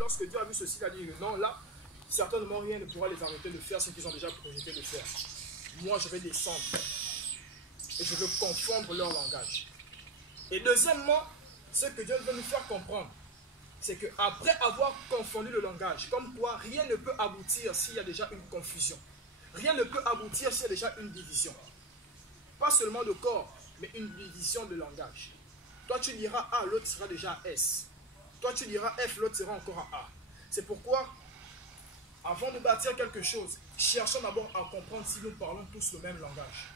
Lorsque Dieu a vu ceci, il a dit non, là, certainement rien ne pourra les arrêter de faire ce qu'ils ont déjà projeté de faire. Moi, je vais descendre et je veux confondre leur langage. Et deuxièmement, ce que Dieu veut nous faire comprendre, c'est qu'après avoir confondu le langage, comme quoi rien ne peut aboutir s'il y a déjà une confusion. Rien ne peut aboutir s'il y a déjà une division. Pas seulement de corps, mais une division de langage. Toi, tu diras A, l'autre sera déjà S. Toi, tu diras F, l'autre sera encore à A. C'est pourquoi, avant de bâtir quelque chose, cherchons d'abord à comprendre si nous parlons tous le même langage.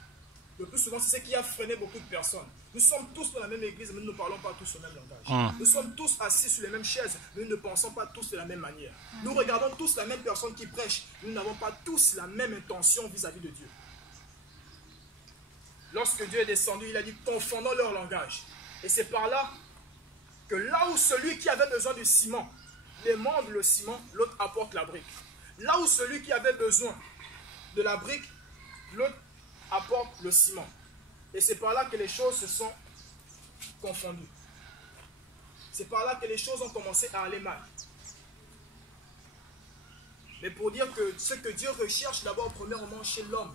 Le plus souvent, c'est ce qui a freiné beaucoup de personnes. Nous sommes tous dans la même église, mais nous ne parlons pas tous le même langage. Nous sommes tous assis sur les mêmes chaises, mais nous ne pensons pas tous de la même manière. Nous regardons tous la même personne qui prêche, nous n'avons pas tous la même intention vis-à-vis de Dieu. Lorsque Dieu est descendu, il a dit confondons leur langage. Et c'est par là que là où celui qui avait besoin du ciment demande le ciment, l'autre apporte la brique. Là où celui qui avait besoin de la brique, l'autre apporte le ciment. Et c'est par là que les choses se sont confondues. C'est par là que les choses ont commencé à aller mal. Mais pour dire que ce que Dieu recherche d'abord premièrement chez l'homme,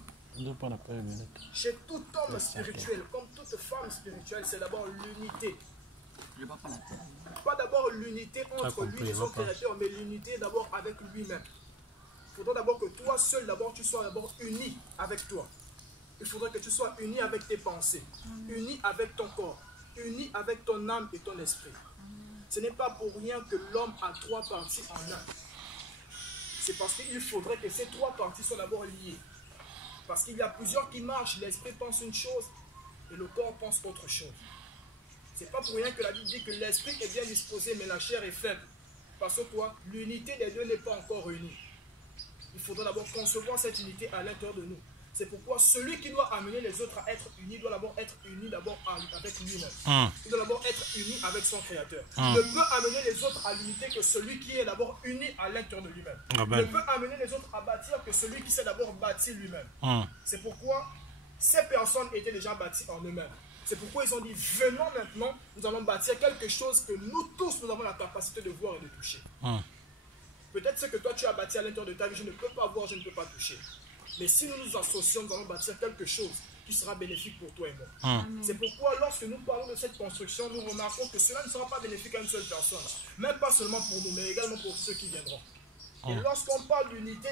chez tout homme spirituel, comme toute femme spirituelle, c'est d'abord l'unité. Pas d'abord l'unité entre lui et son créateur, mais l'unité d'abord avec lui-même. Il faudra d'abord que toi seul, d'abord, tu sois d'abord uni avec toi. Il faudrait que tu sois uni avec tes pensées, uni avec ton corps, uni avec ton âme et ton esprit. Ce n'est pas pour rien que l'homme a trois parties en un. C'est parce qu'il faudrait que ces trois parties soient d'abord liées. Parce qu'il y a plusieurs qui marchent, l'esprit pense une chose et le corps pense autre chose. C'est pas pour rien que la Bible dit que l'esprit est bien disposé, mais la chair est faible. Parce que quoi? L'unité des deux n'est pas encore unie. Il faudra d'abord concevoir cette unité à l'intérieur de nous. C'est pourquoi celui qui doit amener les autres à être unis doit d'abord être uni d'abord avec lui-même. Il doit d'abord être uni avec son créateur. Ne peut amener les autres à l'unité que celui qui est d'abord uni à l'intérieur de lui-même. Ne peut amener les autres à bâtir que celui qui s'est d'abord bâti lui-même. C'est pourquoi ces personnes étaient déjà bâties en eux-mêmes. C'est pourquoi ils ont dit, venons maintenant, nous allons bâtir quelque chose que nous tous, nous avons la capacité de voir et de toucher. Peut-être ce que toi tu as bâti à l'intérieur de ta vie, je ne peux pas voir, je ne peux pas toucher. Mais si nous nous associons, nous allons bâtir quelque chose qui sera bénéfique pour toi et moi. C'est pourquoi lorsque nous parlons de cette construction, nous remarquons que cela ne sera pas bénéfique à une seule personne. Même pas seulement pour nous, mais également pour ceux qui viendront. Et lorsqu'on parle d'unité,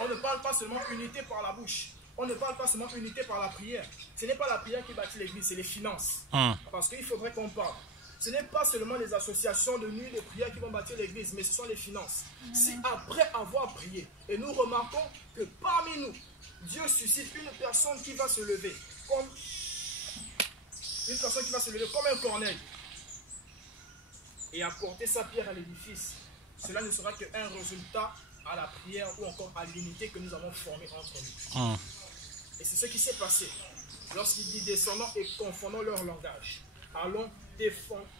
on ne parle pas seulement unité par la bouche. On ne parle pas seulement unité par la prière. Ce n'est pas la prière qui bâtit l'église, c'est les finances. Parce qu'il faudrait qu'on parle. Ce n'est pas seulement les associations de nuit de prière qui vont bâtir l'église, mais ce sont les finances. Si après avoir prié, et nous remarquons que parmi nous, Dieu suscite une personne qui va se lever, comme un Corneille, et apporter sa pierre à l'édifice, cela ne sera qu'un résultat à la prière ou encore à l'unité que nous avons formée entre nous. Et c'est ce qui s'est passé. Lorsqu'il dit descendons et confondons leur langage. Allons,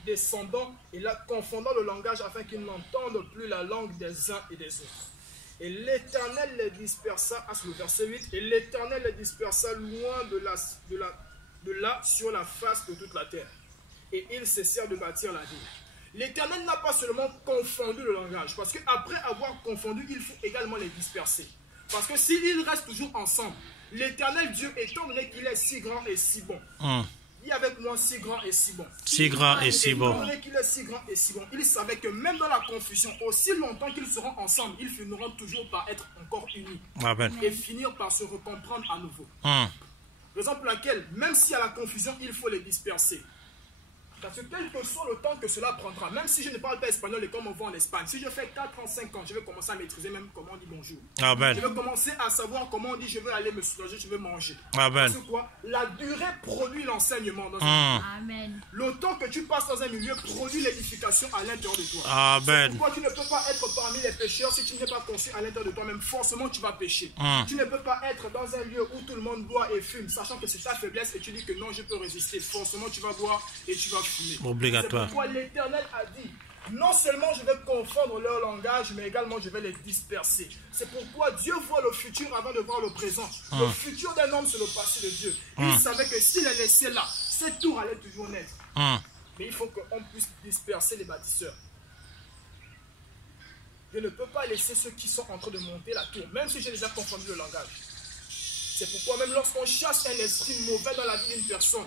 descendons et là confondons le langage afin qu'ils n'entendent plus la langue des uns et des autres. Et l'Éternel les dispersa, c'est le verset 8, et l'Éternel les dispersa loin de là sur la face de toute la terre. Et ils cessèrent de bâtir la ville. L'Éternel n'a pas seulement confondu le langage, parce qu'après avoir confondu, il faut également les disperser. Parce que s'ils restent toujours ensemble, l'Éternel Dieu, étant donné qu'il est si grand et si bon, dis avec moi, si grand et si bon. Si grand et si bon. Étant donné qu'il est si grand et si bon, il savait que même dans la confusion, aussi longtemps qu'ils seront ensemble, ils finiront toujours par être encore unis. Et finir par se recomprendre à nouveau. Raison pour laquelle, même s'il y a la confusion, il faut les disperser. Parce que quel que soit le temps que cela prendra, même si je ne parle pas espagnol et comme on voit en Espagne, si je fais 4 ans, 5 ans, je vais commencer à maîtriser même comment on dit bonjour. Je vais commencer à savoir comment on dit je veux aller me soulager, je veux manger. Parce que quoi? La durée produit l'enseignement dans un milieu. Le temps que tu passes dans un milieu produit l'édification à l'intérieur de toi. C'est pourquoi tu ne peux pas être parmi les pécheurs si tu n'es pas conçu à l'intérieur de toi-même. Forcément, tu vas pécher. Tu ne peux pas être dans un lieu où tout le monde boit et fume, sachant que c'est ta faiblesse et tu dis que non, je peux résister. Forcément, tu vas boire et tu vas fumer. Obligatoire. C'est pourquoi l'Éternel a dit, non seulement je vais confondre leur langage, mais également je vais les disperser. C'est pourquoi Dieu voit le futur avant de voir le présent. Le futur d'un homme, c'est le passé de Dieu. Il savait que s'il est laissé là, cette tour allait toujours naître. Mais il faut qu'on puisse disperser les bâtisseurs. Je ne peux pas laisser ceux qui sont en train de monter la tour, même si j'ai déjà confondu le langage. C'est pourquoi même lorsqu'on chasse un esprit mauvais dans la vie d'une personne,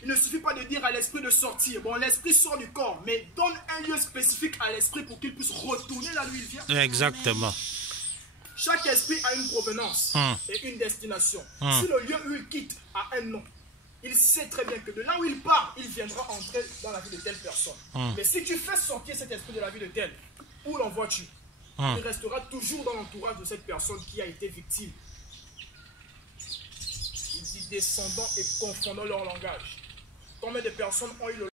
il ne suffit pas de dire à l'esprit de sortir. Bon, l'esprit sort du corps, mais donne un lieu spécifique à l'esprit pour qu'il puisse retourner là où il vient. Exactement. Chaque esprit a une provenance et une destination. Si le lieu où il quitte a un nom, il sait très bien que de là où il part, il viendra entrer dans la vie de telle personne. Mais si tu fais sortir cet esprit de la vie de telle, où l'envoies-tu? Il restera toujours dans l'entourage de cette personne qui a été victime. Il dit descendant et confondant leur langage. Combien de personnes ont eu le